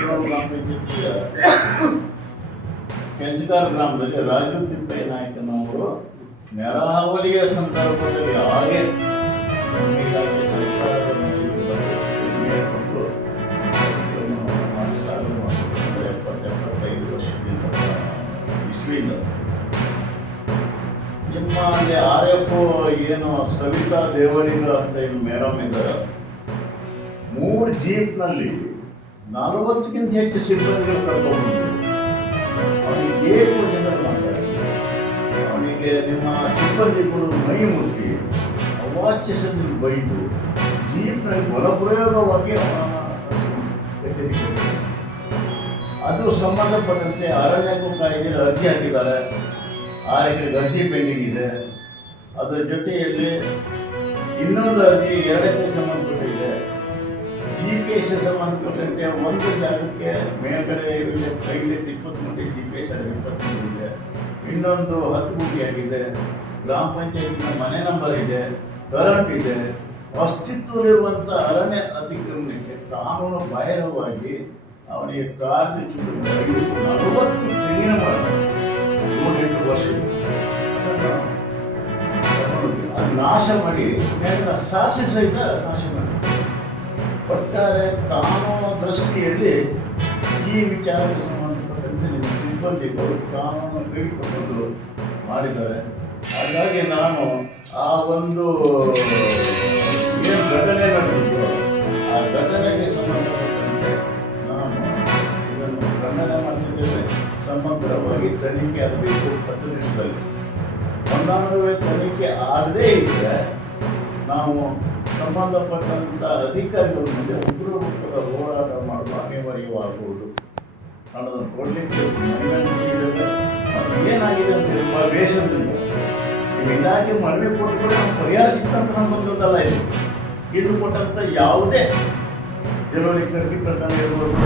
ಗ್ರಾಮ ಪಂಚಾಯತಿಯ ಕೆಂಚಗಾರ ಗ್ರಾಮದಲ್ಲಿ ರಾಜು ತಿಪ್ಪಯ್ಯನಾಯಕನವರು ನೆರೆಹಾವಳಿಯ ಸಂದರ್ಭದಲ್ಲಿ ಹಾಗೆ ಇಲಾಖೆ ಸರ್ಕಾರದ ಮೇಲ್ಕೊಂಡು ಸಾಲು ಮಾಡಿದ್ದಾರೆ 70-75 ವರ್ಷದಿಂದ ಇಸ್ವಿಯಿಂದ. ನಿಮ್ಮ ಅಲ್ಲಿ RF ಏನು ಸವಿತಾ ದೇವಳಿಗ ಅಂತ ಏನು ಮೇಡಮ್ ಇದ್ದಾರೆ, 3 ಜೀಪ್ನಲ್ಲಿ 40ಕ್ಕಿಂತ ಹೆಚ್ಚು ಸಿಬ್ಬಂದಿಗಳು ಕರ್ಕೊಂಡು ಅವನಿಗೆ ಜನರು ಮಾತಾಡ್ತಾರೆ. ಅವನಿಗೆ ನಿಮ್ಮ ಸಿಬ್ಬಂದಿಗಳು ಮೈ ಮುಟ್ಟಿ ಅವಾಚ್ಯಸನ್ನು ಬೈದು ಜೀಪ್ನಲ್ಲಿ ಬಲಪ್ರಯೋಗವಾಗಿ ಕಚೇರಿಗೆ ಅದು ಸಂಬಂಧಪಟ್ಟಂತೆ ಅರಣ್ಯಕ್ಕೂ ಕಾಯ್ದೆಯಲ್ಲಿ ಅರ್ಜಿ ಹಾಕಿದ್ದಾರೆ. 6 ಎಕರೆಗೆ ಅರ್ಜಿ ಪೆಂಡಿಂಗ್ ಇದೆ. ಅದರ ಜೊತೆಯಲ್ಲಿ ಇನ್ನೊಂದು ಅರ್ಜಿ 2 ಎಕರೆ ಸಂಬಂಧಪಟ್ಟಿದೆ. GPS ಸಂಬಂಧಪಟ್ಟಂತೆ ಒಂದು ಜಾಗಕ್ಕೆ ಮೇಲ್ಗಡೆ 520 ಗುಂಟೆ GPS ಆಗಿದೆ, 20 ಇದೆ. ಇನ್ನೊಂದು 10 ಗುಂಟೆ ಆಗಿದೆ. ಗ್ರಾಮ ಪಂಚಾಯತಿನ ಮನೆ ನಂಬರ್ ಇದೆ, ಕರೆಂಟ್ ಇದೆ. ಅಸ್ತಿತ್ವದಲ್ಲಿರುವಂಥ ಅರಣ್ಯ ಅತಿಕ್ರಮಣಕ್ಕೆ ಕಾನೂನು ಬಾಹಿರವಾಗಿ ಅವನಿಗೆ ಕಾರ್ಯ 40 ತೆಂಗಿನ ಮರ 7-8 ವರ್ಷ ಅದು ನಾಶ ಮಾಡಿ ಸಾಸಿ ಸಹಿತ ನಾಶ ಮಾಡಿ ಒಟ್ಟಾರೆ ಕಾನೂನು ದೃಷ್ಟಿಯಲ್ಲಿ ಈ ವಿಚಾರಕ್ಕೆ ಸಂಬಂಧಪಟ್ಟಂತೆ ನಿಮ್ಮ ಸಿಬ್ಬಂದಿಗಳು ಕಾನೂನು ಕೈ ತಗೊಂಡು ಮಾಡಿದ್ದಾರೆ. ಹಾಗಾಗಿ ನಾನು ಆ ಒಂದು ಏನು ಘಟನೆ ನಡೆದಿತ್ತು ಆ ಘಟನೆಗೆ ಸಂಬಂಧಪಟ್ಟಂತೆ ನಾನು ಇದನ್ನು ಖಂಡನೆ ಮಾಡ್ತಿದ್ದೇನೆ. ಸಮಗ್ರವಾಗಿ ತನಿಖೆ ಆಗಬೇಕು. 10 ದಿವಸದಲ್ಲಿ ಒಂದಾದ ತನಿಖೆ ಆಗದೇ ಇದ್ದರೆ ನಾವು ಸಂಬಂಧಪಟ್ಟಂಥ ಅಧಿಕಾರಿಗಳ ಮುಂದೆ ಉಗ್ರ ರೂಪದ ಹೋರಾಟ ಮಾಡಲು ಅನಿವಾರ್ಯವಾಗುವುದು. ನಾನು ಅದನ್ನು ಕೊಡಲಿಕ್ಕೆ ಮತ್ತು ಏನಾಗಿದೆ ಅಂತ ಹೇಳಿ ಬೇಸರದಿಂದ ನಿಮ್ಮ ಇಲಾಖೆ ಮನವಿ ಕೊಟ್ಟುಕೊಳ್ಳಿ ನಾವು ಪರಿಹಾರ ಸಿಗ್ತಂತ ನಮ್ಮದಲ್ಲ. ಇಲ್ಲಿ ಕೊಟ್ಟಂಥ ಯಾವುದೇ ಜನವರಿ ಪ್ರಕರಣ ಇರ್ಬೋದು,